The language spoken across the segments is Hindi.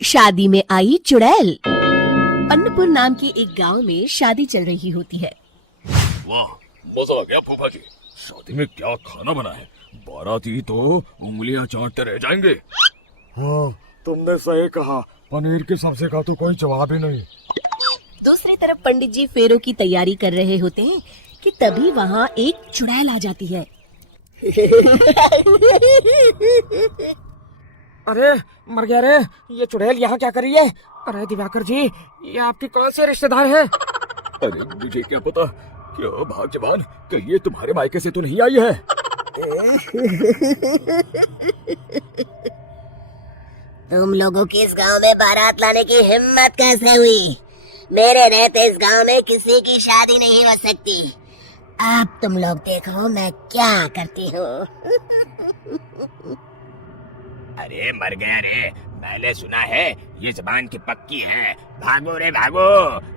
शादी में आई चुड़ैल। अन्नपुर नाम के एक गांव में शादी चल रही होती है। वाह, मजा आ गया फूफा जी। शादी में क्या खाना बना है, बाराती तो उंगलियां चाटते रह जाएंगे। हाँ, तुमने सही कहा, पनीर की सब्जी का तो कोई जवाब ही नहीं। दूसरी तरफ पंडित जी फेरों की तैयारी कर रहे होते हैं कि तभी वहाँ एक चुड़ैल आ जाती है। अरे मर गया रे, ये चुड़ैल यहाँ क्या कर रही है? अरे दिवाकर जी, ये आपके कौन से रिश्तेदार हैं? अरे मुझे क्या पता, क्या भाग्यवान कि ये तुम्हारे मायके से तो नहीं आई है। तुम लोगों की इस गांव में बारात लाने की हिम्मत कैसे हुई? मेरे रहते इस गांव में किसी की शादी नहीं हो सकती। अब तुम लोग देखो मैं क्या करती हूँ। अरे मर गया रे, मैंने सुना है ये जबान की पक्की है। भागो रे भागो,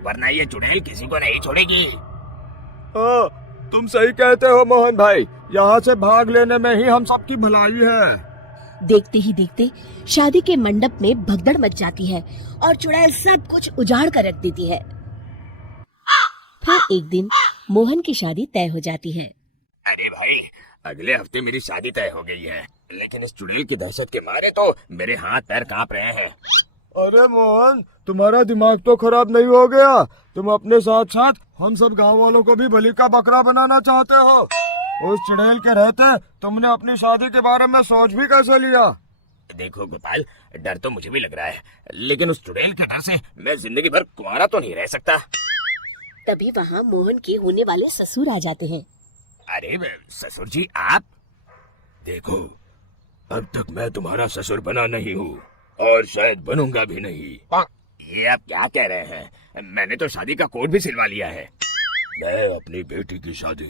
वरना ये चुड़ैल किसी को नहीं छोड़ेगी। हाँ, तुम सही कहते हो मोहन भाई, यहाँ से भाग लेने में ही हम सबकी भलाई है। देखते ही देखते शादी के मंडप में भगदड़ मच जाती है और चुड़ैल सब कुछ उजाड़ कर रख देती है। फिर एक दिन मोहन की शादी तय हो जाती है। अरे भाई, अगले हफ्ते मेरी शादी तय हो गई है, लेकिन इस चुड़ैल की दहशत के मारे तो मेरे हाथ पैर कांप रहे हैं। अरे मोहन, तुम्हारा दिमाग तो खराब नहीं हो गया? तुम अपने साथ साथ हम सब गांव वालों को भी बलि का बकरा बनाना चाहते हो? उस चुड़ैल के रहते तुमने अपनी शादी के बारे में सोच भी कैसे लिया? देखो गोपाल, डर तो मुझे भी लग रहा है, लेकिन उस चुड़ैल के डर से मैं जिंदगी भर कुंवारा तो नहीं रह सकता। तभी वहाँ मोहन के होने वाले ससुर आ जाते हैं। अरे ससुर जी आप? देखो, अब तक मैं तुम्हारा ससुर बना नहीं हूँ और शायद बनूंगा भी नहीं। ये आप क्या कह रहे हैं? मैंने तो शादी का कोड भी सिलवा लिया है। मैं अपनी बेटी की शादी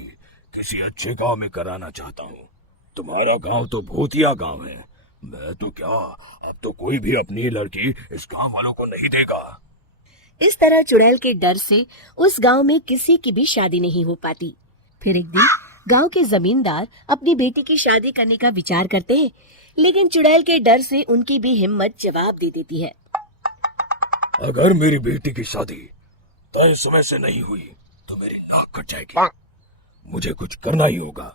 किसी अच्छे गांव में कराना चाहता हूँ। तुम्हारा गांव तो भूतिया गांव है। मैं तो क्या, अब तो कोई भी अपनी लड़की इस गांव वालों को नहीं देगा। इस तरह चुड़ैल के डर से उस गांव में किसी की भी शादी नहीं हो पाती। फिर एक दिन गांव के जमींदार अपनी बेटी की शादी करने का विचार करते हैं, लेकिन चुड़ैल के डर से उनकी भी हिम्मत जवाब दे देती है। अगर मेरी बेटी की शादी तय समय से नहीं हुई तो मेरी नाक कट जाएगी। मुझे कुछ करना ही होगा।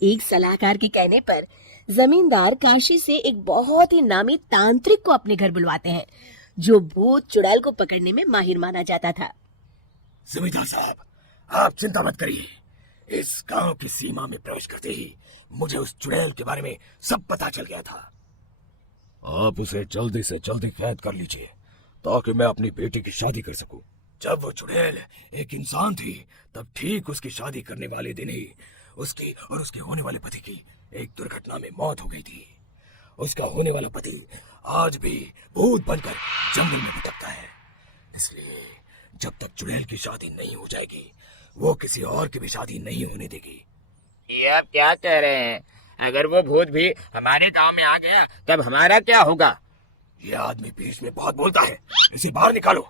एक सलाहकार के कहने पर जमींदार काशी से एक बहुत ही नामी तांत्रिक को अपने घर बुलवाते हैं, जो भूत चुड़ैल को पकड़ने में माहिर माना जाता था। जमींदार साहब, आप चिंता मत करिए। इस गांव की सीमा में प्रवेश करते ही मुझे उस चुड़ैल के बारे में सब पता चल गया था। आप उसे जल्दी से जल्दी कैद कर लीजिए ताकि मैं अपनी बेटी की शादी कर सकूं। जब वो चुड़ैल एक इंसान थी, तब ठीक उसकी शादी करने वाले दिन ही उसकी और उसके होने वाले पति की एक दुर्घटना में मौत हो गई थी। उसका होने वाला पति आज भी भूत बनकर जंगल में भटकता है। इसलिए जब तक चुड़ैल की शादी नहीं हो जाएगी, वो किसी और की भी शादी नहीं होने देगी। ये आप क्या कह रहे हैं? अगर वो भूत भी हमारे गांव में आ गया तब हमारा क्या होगा? ये आदमी बीच में बहुत बोलता है, इसे बाहर निकालो।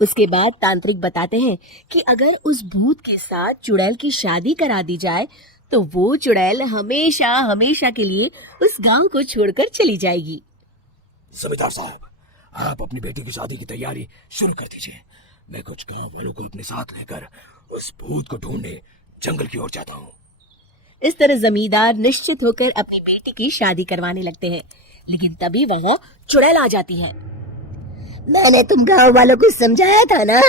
उसके बाद तांत्रिक बताते हैं कि अगर उस भूत के साथ चुड़ैल की शादी करा दी जाए तो वो चुड़ैल हमेशा हमेशा के लिए उस गांव को छोड़कर चली जाएगी। जमींदार साहब, आप अपनी बेटी की शादी की तैयारी शुरू कर दीजिए। मैं कुछ गांव वालों को अपने साथ लेकर उस भूत को ढूंढने जंगल की ओर जाता हूँ। इस तरह जमींदार निश्चित होकर अपनी बेटी की शादी करवाने लगते हैं, लेकिन तभी वहाँ चुड़ैल आ जाती है। मैंने तुम गांव वालों को समझाया था ना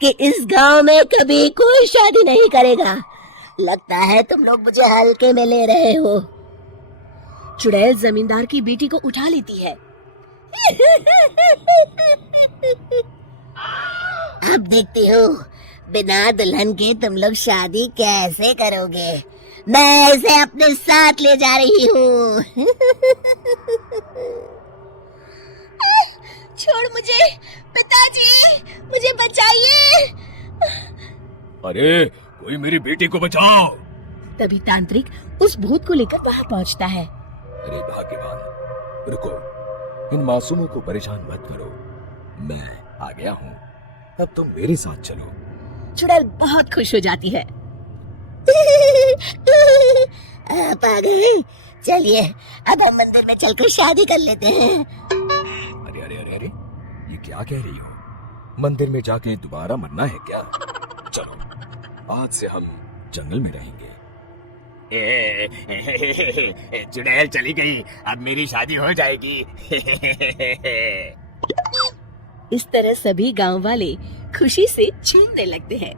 कि इस गांव में कभी कोई शादी नहीं करेगा। लगता है तुम लोग मुझे हल्के में ले रहे हो। चुड़ैल जमींदार की बेटी को उठा लेती है। अब देखती हूँ बिना दुल्हन के तुम लोग शादी कैसे करोगे। मैं इसे अपने साथ ले जा रही हूँ। छोड़ मुझे, पिताजी मुझे बचाइए। अरे कोई मेरी बेटी को बचाओ। तभी तांत्रिक उस भूत को लेकर वहाँ पहुँचता है। अरे भाग्यवान, रुको, इन मासूमों को परेशान मत करो। मैं आ गया हूँ, अब तुम मेरे साथ चलो। चुड़ैल बहुत खुश हो जाती है। आप आ गए, चलिए अब हम मंदिर में चलकर शादी कर लेते हैं। ये क्या कह रही हो? मंदिर में जाके दोबारा मरना है क्या? चलो आज से हम जंगल में रहेंगे। चुड़ैल चली गई, अब मेरी शादी हो जाएगी। इस तरह सभी गांव वाले खुशी से झूमने लगते हैं।